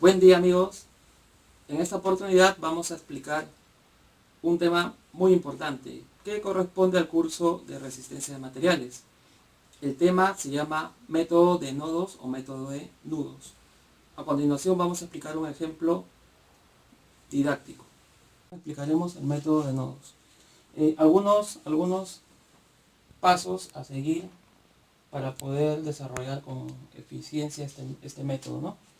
Buen día amigos, en esta oportunidad vamos a explicar un tema muy importante que corresponde al curso de resistencia de materiales. El tema se llama método de nodos o método de nudos. A continuación vamos a explicar un ejemplo didáctico. Explicaremos el método de nodos. Algunos pasos a seguir para poder desarrollar con eficiencia este método, ¿no?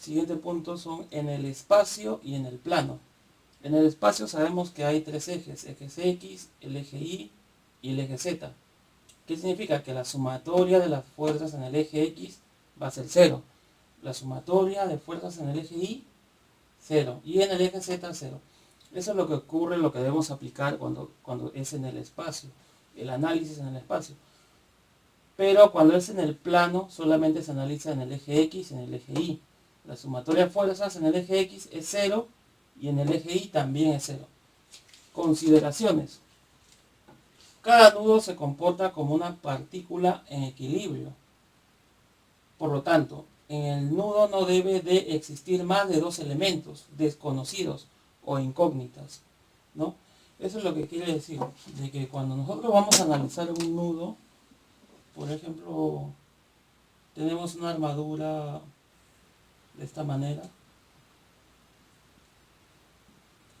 Siguiente punto son en el espacio y en el plano. En el espacio sabemos que hay tres ejes, eje X, el eje Y y el eje Z. ¿Qué significa? Que la sumatoria de las fuerzas en el eje X va a ser 0. La sumatoria de fuerzas en el eje Y, 0. Y en el eje Z, 0. Eso es lo que ocurre, lo que debemos aplicar cuando es en el espacio. El análisis en el espacio. Pero cuando es en el plano, solamente se analiza en el eje X y en el eje Y. La sumatoria de fuerzas en el eje X es 0 y en el eje Y también es 0. Consideraciones. Cada nudo se comporta como una partícula en equilibrio. Por lo tanto, en el nudo no debe de existir más de dos elementos desconocidos o incógnitas, ¿no? Eso es lo que quiere decir, de que cuando nosotros vamos a analizar un nudo, por ejemplo, tenemos una armadura de esta manera.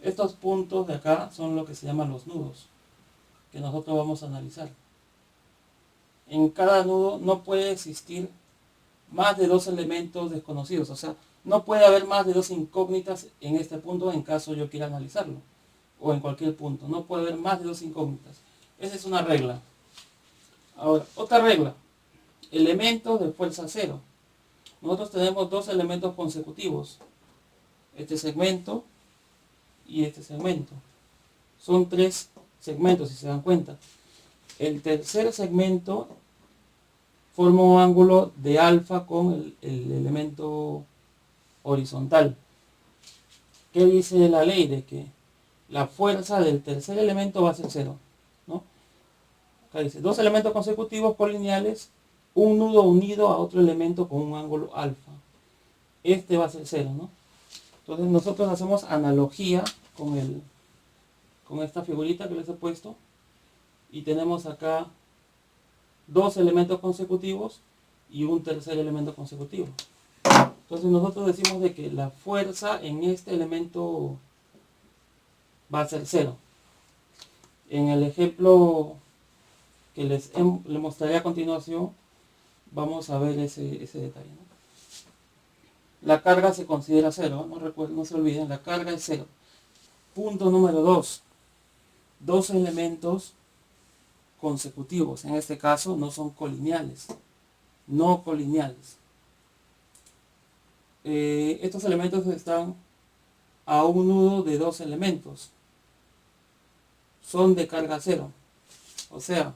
Estos puntos de acá son lo que se llaman los nudos, que nosotros vamos a analizar. En cada nudo no puede existir más de dos elementos desconocidos, o sea, no puede haber más de dos incógnitas en este punto en caso yo quiera analizarlo, o en cualquier punto, no puede haber más de dos incógnitas. Esa es una regla. Ahora, otra regla, elementos de fuerza 0. Nosotros tenemos dos elementos consecutivos, este segmento y este segmento. Son tres segmentos, si se dan cuenta. El tercer segmento forma un ángulo de alfa con el elemento horizontal. ¿Qué dice la ley? De que la fuerza del tercer elemento va a ser 0, ¿no? Acá dice, dos elementos consecutivos colineales, un nudo unido a otro elemento con un ángulo alfa. Este va a ser 0, ¿no? Entonces nosotros hacemos analogía con esta figurita que les he puesto. Y tenemos acá dos elementos consecutivos y un tercer elemento consecutivo. Entonces nosotros decimos de que la fuerza en este elemento va a ser 0. En el ejemplo que les mostraré a continuación, vamos a ver ese detalle, ¿no? La carga se considera 0, no se olviden, la carga es 0. Punto número 2. Dos elementos consecutivos, en este caso no son colineales, no colineales. Estos elementos están a un nudo de dos elementos, son de carga 0, o sea,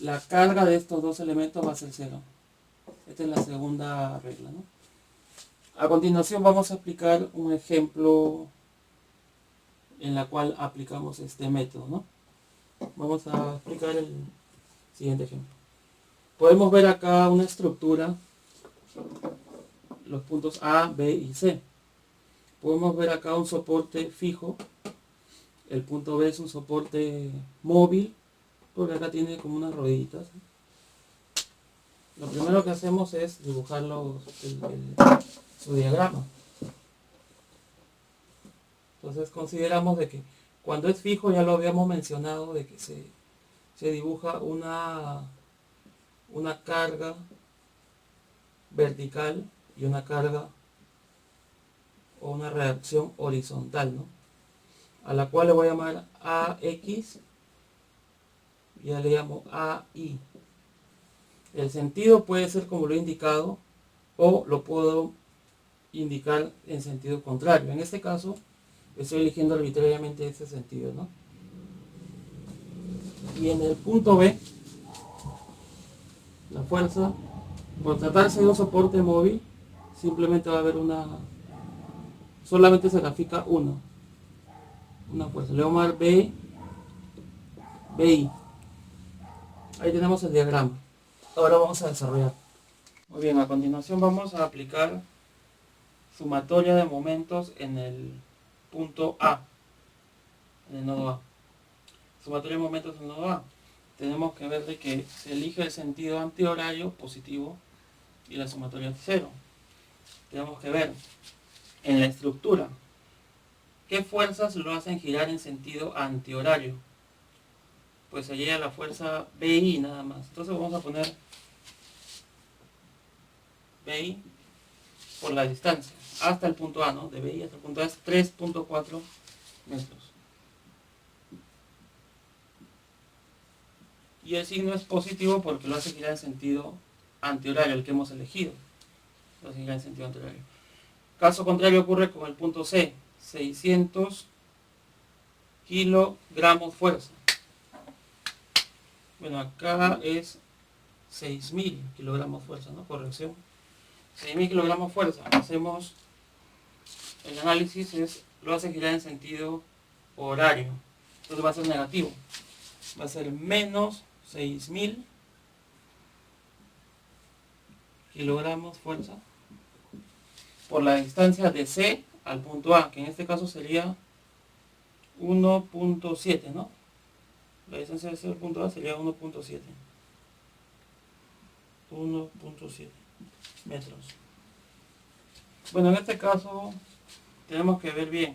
la carga de estos dos elementos va a ser 0. Esta es la segunda regla, ¿no? A continuación vamos a explicar un ejemplo en la cual aplicamos este método, ¿no? Vamos a explicar el siguiente ejemplo. Podemos ver acá una estructura, los puntos A, B y C. Podemos ver acá un soporte fijo. El punto B es un soporte móvil, porque acá tiene como unas rueditas. Lo primero que hacemos es dibujar su diagrama. Entonces consideramos de que cuando es fijo, ya lo habíamos mencionado, de que se dibuja una carga vertical y una carga o una reacción horizontal, ¿no? A la cual le voy a llamar AX, ya le llamo AI. El sentido puede ser como lo he indicado, o lo puedo indicar en sentido contrario. En este caso estoy eligiendo arbitrariamente ese sentido, ¿no? Y en el punto B, la fuerza, por tratarse de un soporte móvil, simplemente va a haber solamente se grafica una fuerza. Le vamos a dar BI. Ahí tenemos el diagrama. Ahora vamos a desarrollar. Muy bien, a continuación vamos a aplicar sumatoria de momentos en el punto A, en el nodo A. Sumatoria de momentos en el nodo A. Tenemos que ver de que se elige el sentido antihorario positivo y la sumatoria es 0. Tenemos que ver en la estructura qué fuerzas lo hacen girar en sentido antihorario. Pues sería la fuerza BI nada más. Entonces vamos a poner BI por la distancia hasta el punto A, ¿no? De BI hasta el punto A es 3.4 metros. Y el signo es positivo porque lo hace girar en sentido antihorario, el que hemos elegido. Lo hace girar en sentido antihorario. Caso contrario ocurre con el punto C, 600 kilogramos fuerza. Bueno, acá es 6.000 kilogramos fuerza, ¿no? Corrección. 6.000 kilogramos fuerza. Hacemos el análisis, lo hace girar en sentido horario. Entonces va a ser negativo. Va a ser menos 6.000 kilogramos fuerza por la distancia de C al punto A, que en este caso sería 1.7, ¿no? La distancia de C al punto A sería 1.7. 1.7 metros. Bueno, en este caso tenemos que ver bien.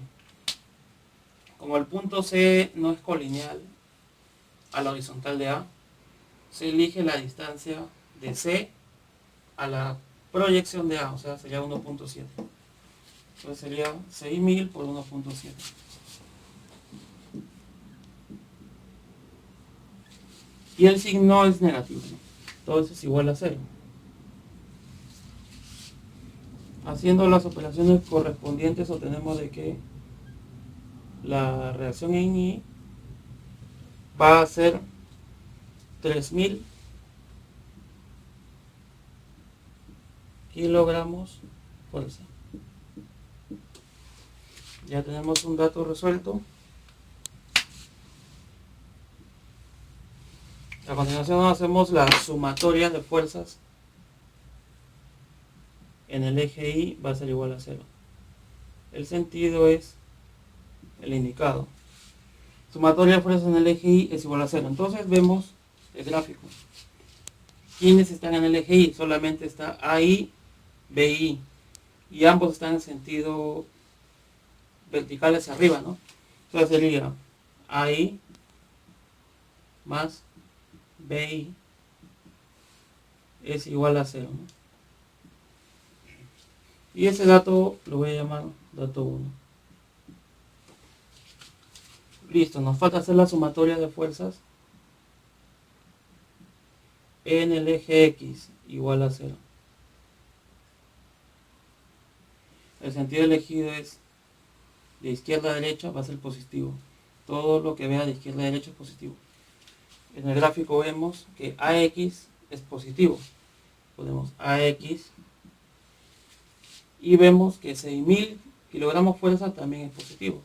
Como el punto C no es colineal a la horizontal de A, se elige la distancia de C a la proyección de A, o sea, sería 1.7. Entonces sería 6.000 por 1.7. Y el signo es negativo, ¿no? Entonces es igual a 0. Haciendo las operaciones correspondientes obtenemos de que la reacción en I va a ser 3.000 kilogramos fuerza. Ya tenemos un dato resuelto. A continuación hacemos la sumatoria de fuerzas en el eje Y, va a ser igual a 0. El sentido es el indicado. Sumatoria de fuerzas en el eje Y es igual a 0. Entonces vemos el gráfico. ¿Quiénes están en el eje Y? Solamente está AI, BI. Y ambos están en sentido vertical hacia arriba, ¿no? Entonces sería AI más BI es igual a 0, ¿no? Y ese dato lo voy a llamar dato 1. Listo, nos falta hacer la sumatoria de fuerzas en el eje X igual a 0. El sentido elegido es de izquierda a derecha, va a ser positivo. Todo lo que vea de izquierda a derecha es positivo. En el gráfico vemos que AX es positivo. Ponemos AX y vemos que 6.000 kilogramos fuerza también es positivo.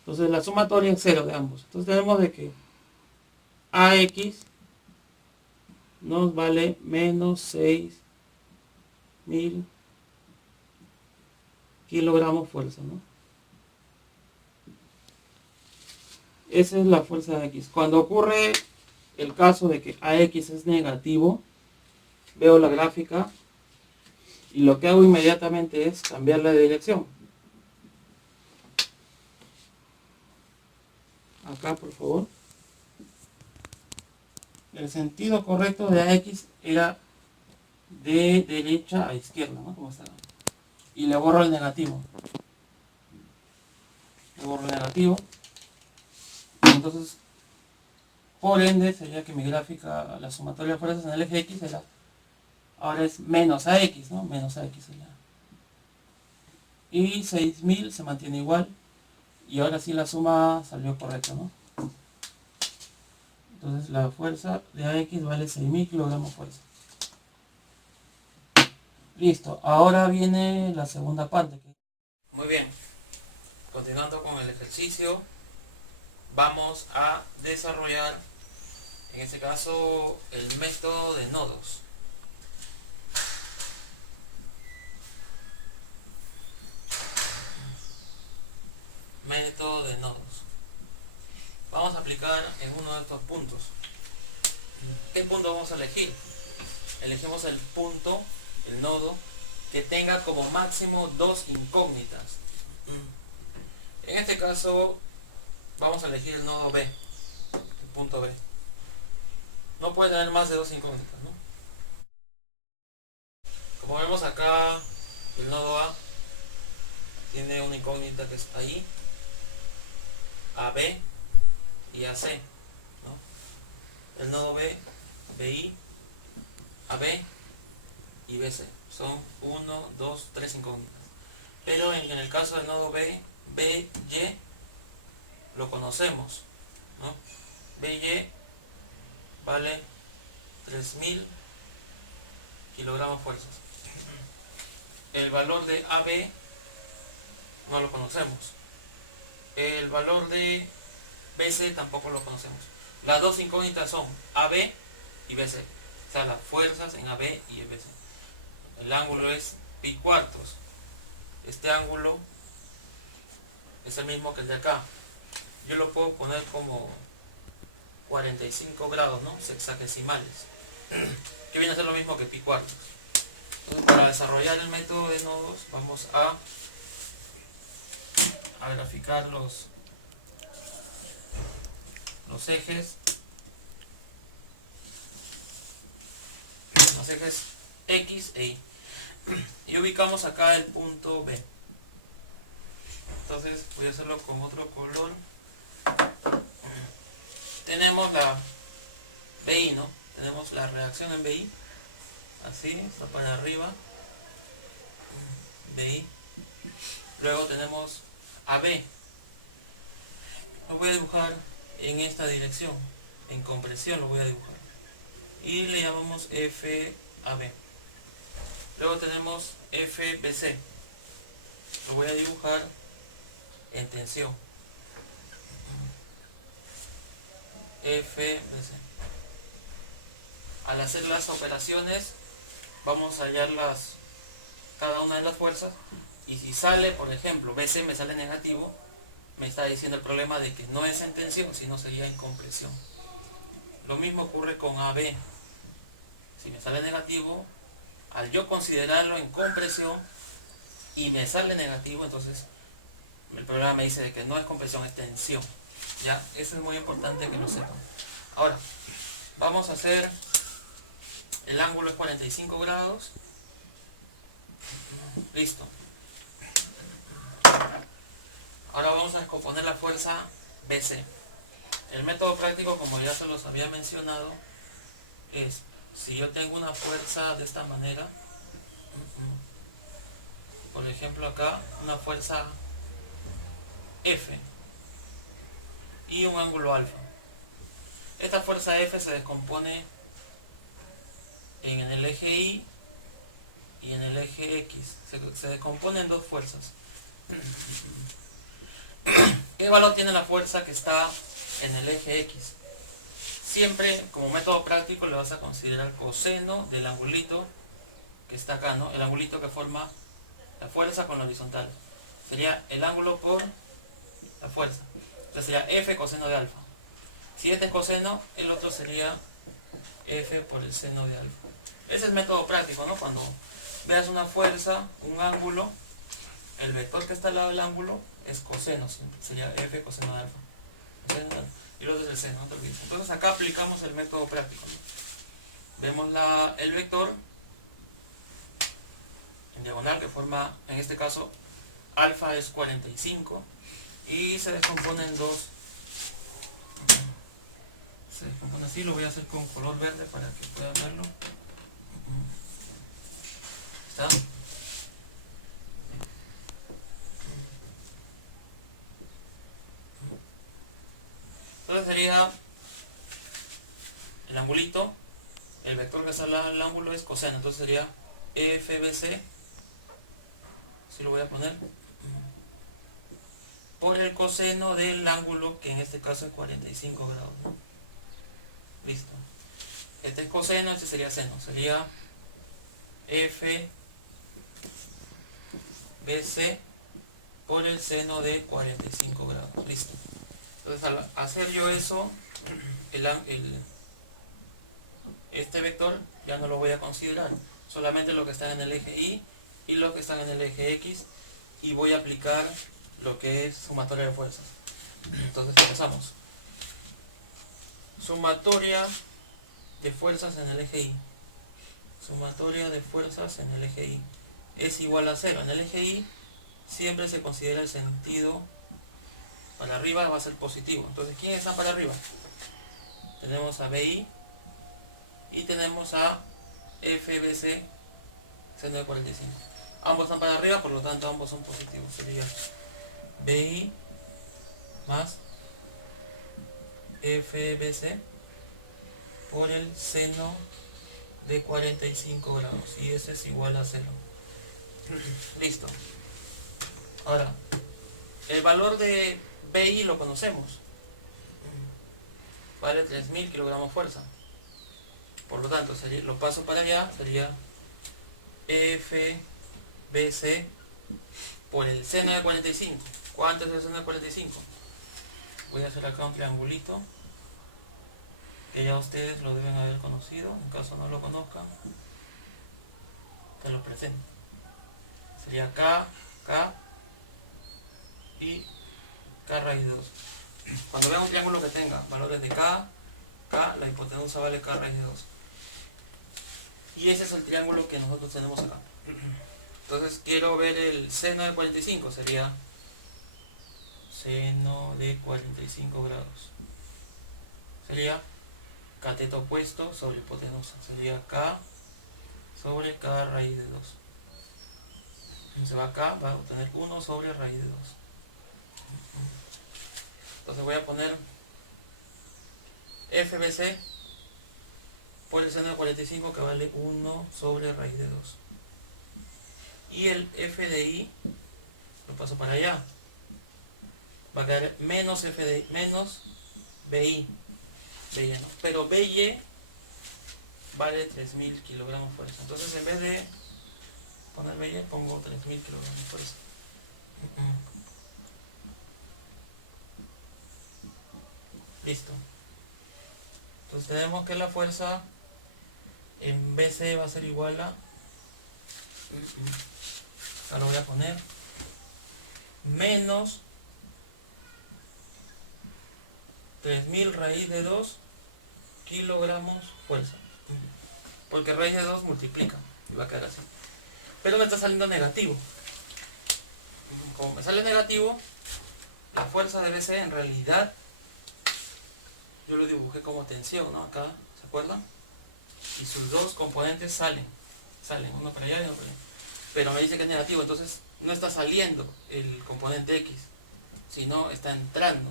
Entonces la sumatoria es 0 de ambos. Entonces tenemos de que AX nos vale menos 6.000 kilogramos fuerza, ¿no? Esa es la fuerza de X. Cuando ocurre el caso de que AX es negativo, veo la gráfica y lo que hago inmediatamente es cambiarla de dirección. Acá, por favor. El sentido correcto de AX era de derecha a izquierda, ¿no? Como está. Y le borro el negativo. Le borro el negativo. Entonces, por ende, sería que mi gráfica, la sumatoria de fuerzas en el eje X era, ahora es menos AX, ¿no? Menos AX sería. Y 6.000 se mantiene igual. Y ahora sí la suma salió correcta, ¿no? Entonces la fuerza de AX vale 6.000 kilogramos fuerza. Listo, ahora viene la segunda parte. Muy bien. Continuando con el ejercicio, vamos a desarrollar, en este caso, el método de nodos. Método de nodos. Vamos a aplicar en uno de estos puntos. ¿Qué punto vamos a elegir? Elegimos el punto, el nodo, que tenga como máximo dos incógnitas. En este caso, vamos a elegir el nodo B, el punto B. No puede tener más de dos incógnitas, ¿no? Como vemos acá, el nodo A tiene una incógnita que está ahí, AB y AC, ¿no? El nodo B, BI, AB y BC. Son 1, 2, 3 incógnitas. Pero en el caso del nodo B, BY lo conocemos, ¿no? BY vale 3000 kilogramos fuerzas. El valor de AB no lo conocemos. El valor de BC tampoco lo conocemos. Las dos incógnitas son AB y BC. O sea, las fuerzas en AB y BC. El ángulo es pi cuartos. Este ángulo es el mismo que el de acá. Yo lo puedo poner como 45 grados, ¿no? Sexagesimales. Que viene a ser lo mismo que pi cuartos. Entonces, para desarrollar el método de nodos, vamos a graficar los ejes. Los ejes X e Y. Y ubicamos acá el punto B. Entonces voy a hacerlo con otro color. Tenemos la BI, ¿no? Tenemos la reacción en BI. Así, está para arriba. BI. Luego tenemos AB. Lo voy a dibujar en esta dirección. En compresión lo voy a dibujar. Y le llamamos FAB. Luego tenemos FBC. Lo voy a dibujar en tensión. FBC. Al hacer las operaciones vamos a hallar cada una de las fuerzas, y si sale, por ejemplo, BC me sale negativo, me está diciendo el problema de que no es en tensión, sino sería en compresión. Lo mismo ocurre con AB. Si me sale negativo, al yo considerarlo en compresión y me sale negativo, entonces el programa me dice de que no es compresión, es tensión. Ya, eso es muy importante que lo sepan. Ahora, vamos a hacer, el ángulo es 45 grados. Listo. Ahora vamos a descomponer la fuerza BC. El método práctico, como ya se los había mencionado, es, si yo tengo una fuerza de esta manera, por ejemplo acá, una fuerza F y un ángulo alfa. Esta fuerza F se descompone en el eje Y y en el eje X. Se descompone en dos fuerzas. ¿Qué valor tiene la fuerza que está en el eje X? Siempre, como método práctico, le vas a considerar coseno del angulito que está acá, ¿no? El angulito que forma la fuerza con la horizontal. Sería el ángulo por la fuerza. Entonces sería F coseno de alfa. Si este es coseno, el otro sería F por el seno de alfa. Ese es el método práctico, ¿no? Cuando veas una fuerza, un ángulo, el vector que está al lado del ángulo es coseno, sería F coseno de alfa. Y luego es el seno, no te olvides. Entonces acá aplicamos el método práctico, ¿no? Vemos el vector en diagonal que forma, en este caso, alfa es 45 y se descompone en dos. Se descompone así, lo voy a hacer con color verde para que puedan verlo. ¿Está? Entonces sería el angulito, el vector que está al ángulo es coseno, entonces sería FBC, así lo voy a poner, por el coseno del ángulo, que en este caso es 45 grados, ¿no? Listo. Este es coseno, este sería seno. Sería f BC por el seno de 45 grados. Listo. Entonces, al hacer yo eso, este vector ya no lo voy a considerar. Solamente lo que está en el eje Y y lo que están en el eje X. Y voy a aplicar lo que es sumatoria de fuerzas. Entonces empezamos. Sumatoria de fuerzas en el eje Y. Sumatoria de fuerzas en el eje Y es igual a 0. En el eje Y siempre se considera el sentido para arriba, va a ser positivo. Entonces, ¿quién está para arriba? Tenemos a BI y tenemos a FBC, seno de 45. Ambos están para arriba, por lo tanto ambos son positivos. Sería BI más FBC por el seno de 45 grados. Y ese es igual a 0. Listo. Ahora, el valor de BI lo conocemos. Vale 3000 kilogramos fuerza. Por lo tanto, lo paso para allá, sería FBC por el seno de 45. ¿Cuánto es el seno de 45? Voy a hacer acá un triangulito, que ya ustedes lo deben haber conocido. En caso no lo conozcan, te lo presento. Sería K, K y K raíz de 2. Cuando vean un triángulo que tenga valores de K, K, la hipotenusa vale K raíz de 2. Y ese es el triángulo que nosotros tenemos acá. Entonces quiero ver el seno de 45, sería seno de 45 grados. Sería cateto opuesto sobre hipotenusa. Sería K sobre K raíz de 2. Se va acá, va a obtener 1 sobre raíz de 2. Entonces voy a poner FBC por el seno de 45, que vale 1 sobre raíz de 2. Y el FDI lo paso para allá. Va a quedar menos FDI, menos BI. BI no. Pero BY vale 3000 kilogramos fuerza. Entonces en vez de poner BY pongo 3000 kilogramos fuerza. Listo. Entonces tenemos que la fuerza en BC va a ser igual a, acá lo voy a poner, menos 3000 raíz de 2 kilogramos fuerza. Porque raíz de 2 multiplica y va a quedar así. Pero me está saliendo negativo. Como me sale negativo, la fuerza de BC en realidad yo lo dibujé como tensión, ¿no? Acá, ¿se acuerdan? Y sus dos componentes salen, uno para allá y uno para allá. Pero me dice que es negativo, entonces no está saliendo el componente X, sino está entrando.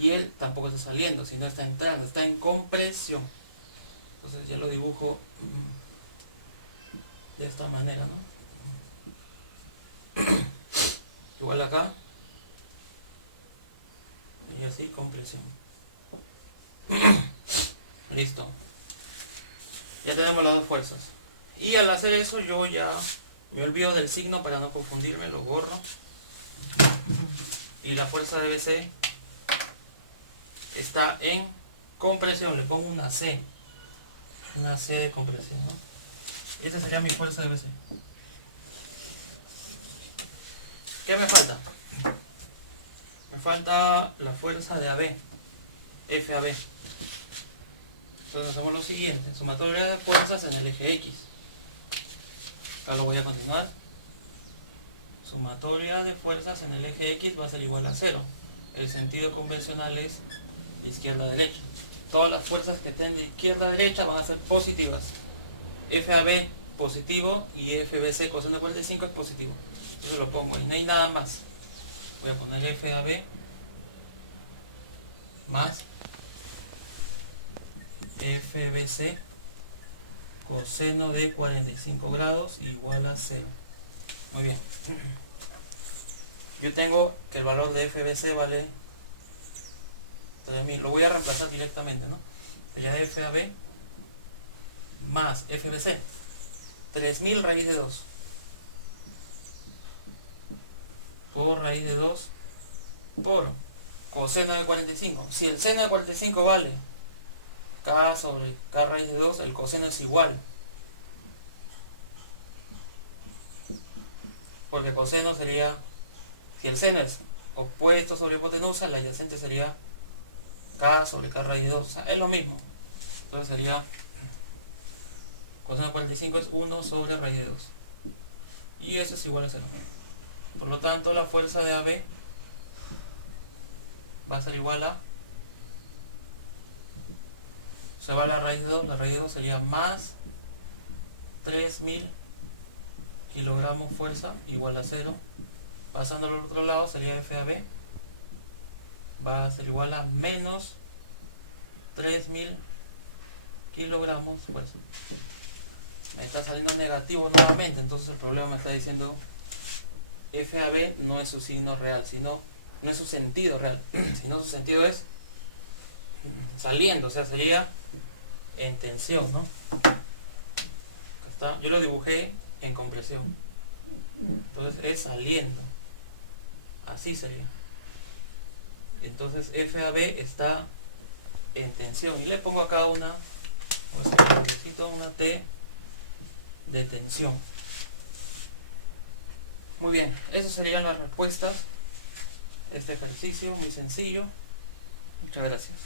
Y él tampoco está saliendo, sino está entrando, está en compresión. Entonces ya lo dibujo de esta manera, ¿no? Igual acá. Y así, compresión. Listo. Ya tenemos las dos fuerzas. Y al hacer eso yo ya me olvido del signo para no confundirme, lo borro. Y la fuerza de BC está en compresión, le pongo una C. Una C de compresión, ¿no? Y esta sería mi fuerza de BC. ¿Qué me falta? Me falta la fuerza de AB, FAB. Entonces hacemos lo siguiente, sumatoria de fuerzas en el eje X. Acá lo voy a continuar. Sumatoria de fuerzas en el eje X va a ser igual a 0. El sentido convencional es de izquierda a derecha. Todas las fuerzas que estén de izquierda a derecha van a ser positivas. FAB positivo y FBC coseno de 45 es positivo. Entonces lo pongo ahí, no hay nada más. Voy a poner FAB más FBC coseno de 45 grados igual a 0. Muy bien. yo tengo que el valor de FBC vale 3000, lo voy a reemplazar directamente, ¿no? Sería FAB más FBC, 3000 raíz de 2 por raíz de 2 por coseno de 45. Si el seno de 45 vale K sobre K raíz de 2, el coseno es igual. Porque coseno sería, si el seno es opuesto sobre hipotenusa, la adyacente sería K sobre K raíz de 2. O sea, es lo mismo. Entonces sería, coseno de 45 es 1 sobre raíz de 2. Y eso es igual a 0. Por lo tanto, la fuerza de AB va a ser igual a, se va a la raíz de 2, la raíz de 2 sería más 3000 kilogramos fuerza igual a 0. Pasándolo al otro lado sería FAB, va a ser igual a menos 3000 kilogramos fuerza. Me está saliendo negativo nuevamente, entonces el problema me está diciendo FAB no es su signo real, sino, no es su sentido real, sino su sentido es saliendo, o sea, sería en tensión, ¿no? Está, yo lo dibujé en compresión, entonces es saliendo, así sería. Entonces FAB está en tensión y le pongo acá una, necesito una T de tensión. Muy bien, esas serían las respuestas. Este ejercicio muy sencillo. Muchas gracias.